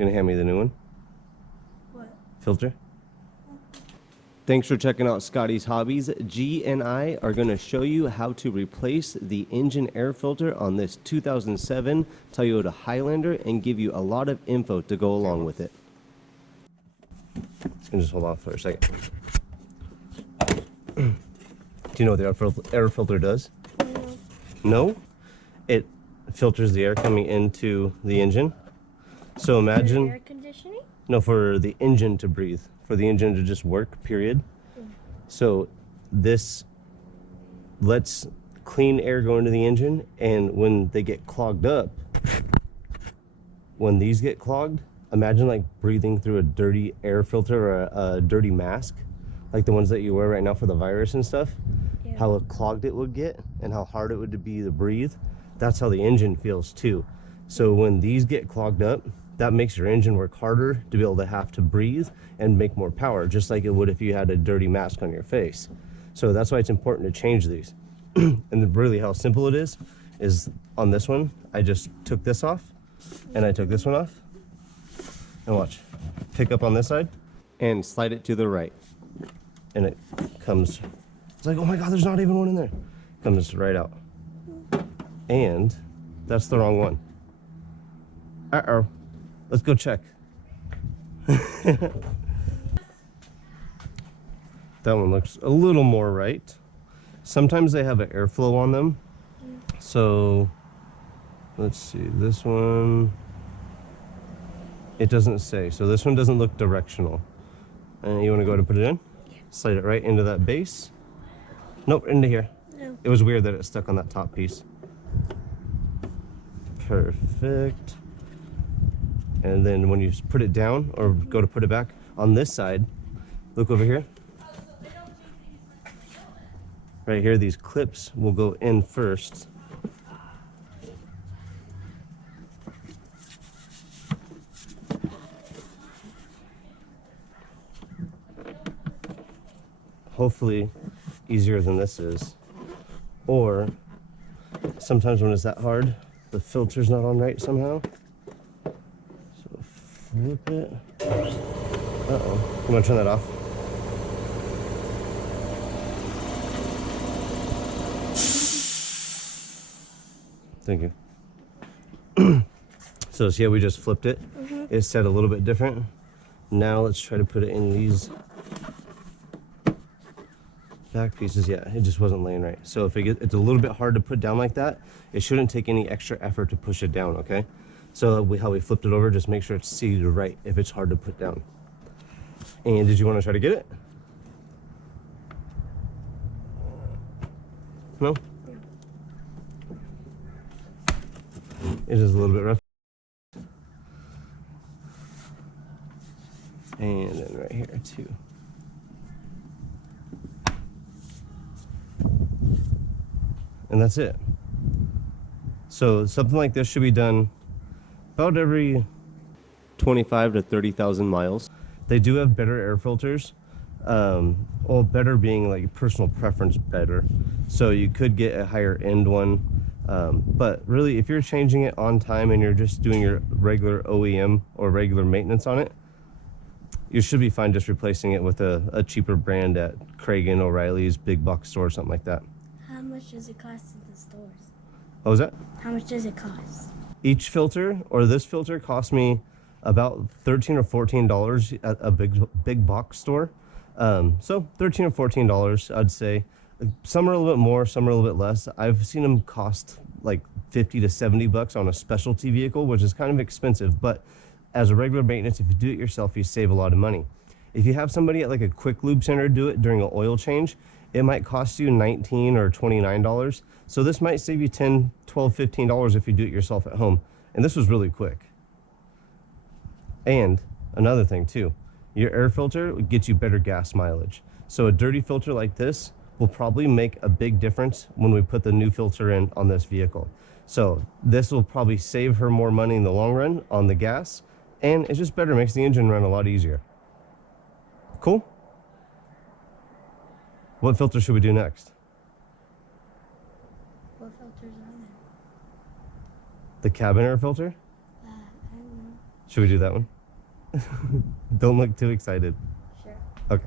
Gonna hand me the new one? What? Filter? Thanks for checking out Scotty's Hobbies. G and I are going to show you how to replace the engine air filter on this 2007 Toyota Highlander and give you a lot of info to go along with it. And just hold on for a second. Do you know what the air filter does? No? It filters the air coming into the engine. So imagine... Air conditioning? No, for the engine to breathe. For the engine to just work, period. So this lets clean air go into the engine, and when they get clogged up, when these get clogged, imagine like breathing through a dirty air filter or a dirty mask, like the ones that you wear right now for the virus and stuff. Yeah. How clogged it would get and how hard it would be to breathe. That's how the engine feels too. So when these get clogged up, that makes your engine work harder to be able to have to breathe and make more power, just like it would if you had a dirty mask on your face. So that's why it's important to change these. And really how simple it is on this one, I just took this off and I took this one off. And watch, pick up on this side and slide it to the right. And it comes, it's like, oh my God, there's not even one in there. Comes right out. And that's the wrong one. Uh-oh. Let's go check. That one looks a little more right. Sometimes they have an airflow on them. So let's see, this one, it doesn't say. So this one doesn't look directional. And you want to go ahead and put it in? Yeah. Slide it right into that base. Nope, into here. No. It was weird that it stuck on that top piece. Perfect. And then when you put it down or go to put it back on this side, look over here. Right here, these clips will go in first. Hopefully easier than this is. Or sometimes when it's that hard, the filter's not on right somehow. Flip it. Uh-oh. You want to turn that off? Thank you. So see how we just flipped it? It's set a little bit different. Now let's try to put it in these back pieces. Yeah, it just wasn't laying right. So if it's a little bit hard to put down like that, it shouldn't take any extra effort to push it down, okay? So how we flipped it over, just make sure it's seated right if it's hard to put down. And did you want to try to get it? No? It is a little bit rough. And then right here too. And that's it. So something like this should be done about every 25 to 30,000 miles. They do have better air filters. Well, better being like personal preference better. So you could get a higher end one. But really, if you're changing it on time and you're just doing your regular OEM or regular maintenance on it, you should be fine just replacing it with a cheaper brand at Kragen, O'Reilly's, big box store, or something like that. How much does it cost in the stores? What was that? How much does it cost? Each filter, or this filter, cost me about $13 or $14 at a big box store. So $13 or $14, I'd say. Some are a little bit more, some are a little bit less. I've seen them cost like 50 to 70 bucks on a specialty vehicle, which is kind of expensive, but as a regular maintenance, if you do it yourself, you save a lot of money. If you have somebody at like a quick lube center do it during an oil change, it might cost you $19 or $29. So this might save you $10, $12, $15 if you do it yourself at home. And this was really quick. And another thing too, your air filter gets you better gas mileage. So a dirty filter like this will probably make a big difference when we put the new filter in on this vehicle. So this will probably save her more money in the long run on the gas, and it's just better, makes the engine run a lot easier. Cool? What filter should we do next? What filters are there? The cabin air filter? I don't know. Should we do that one? Don't look too excited. Sure. Okay.